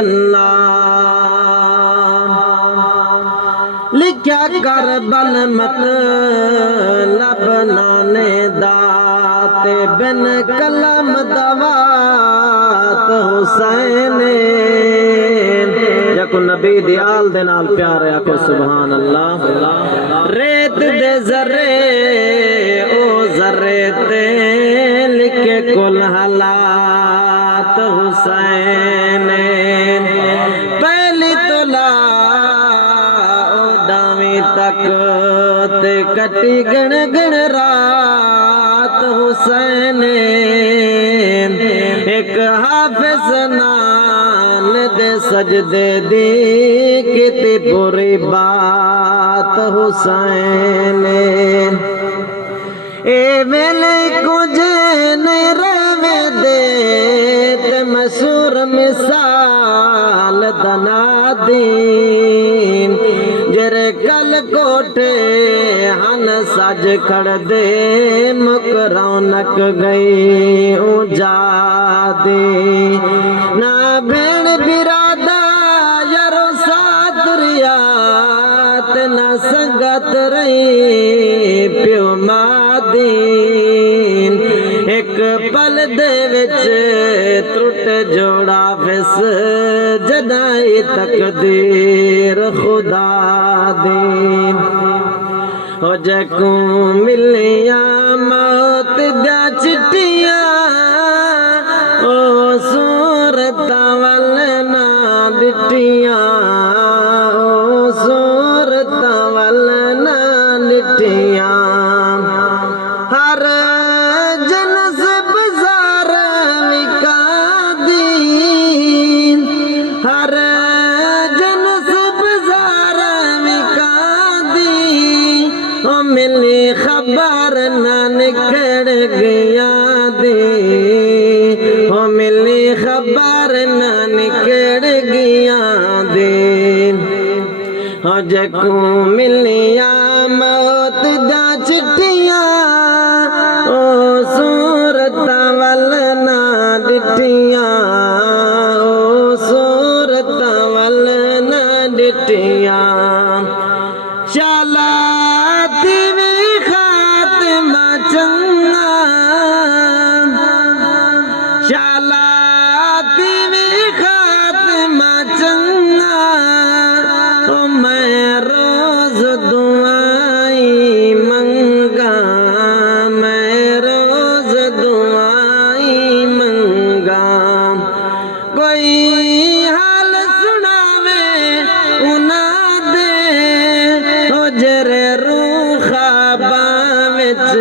बन्ना लिख्या कर बल मत लब नाने दाते बिन कलम दवात हुसैन जको नबी दयाल दे नाल प्यार है आखो सुभान अल्लाह। रेत दे जरे ओ जरे ते लिखे कुल हालात हुसैन पहली तुला ओ डावी तक ते कटी गण गण रात हुसैन एक हाफिज नान दे सजदे दी कितनी बुरी बात हुसैन ए वेले कुछ नहीं रवे दे ते मशहूर मिसाल दनादीन जरे कल कोठे हन सज खड़ दे मुकरौनक गई उजादी ना भेण बिरादा यरो साथ रियात ना संगत रही प्यो मादीन एक पल दे विच त्रुट जोड़ा फिस जदाई तकदीर खुदा दीन हो जकू मिलिया मौत दा चिट्ठियां ओ सूरत वल ना डिटियां ओ सूरत वल ना डिटियां हर जनस बाजार विका दीन हर जनस बाजार विका दी ओ मिली खबर ना निकल गया दी ओ मिली खबर ना निकल गया दी हो जकू मिलिया मौत दा चिट्ठियां ओ सूरत वल ना डिटियां ओ सूरत वल ना डिटियां शाला दिवी खातिमा चंगा शाला दिवी खातिमा चंगा ओ मैं रोज दुआई मंगा मैं रोज दुआई मंगा कोई हाल सुनावे उना दे ओ जरे रूह ख्वाबां विच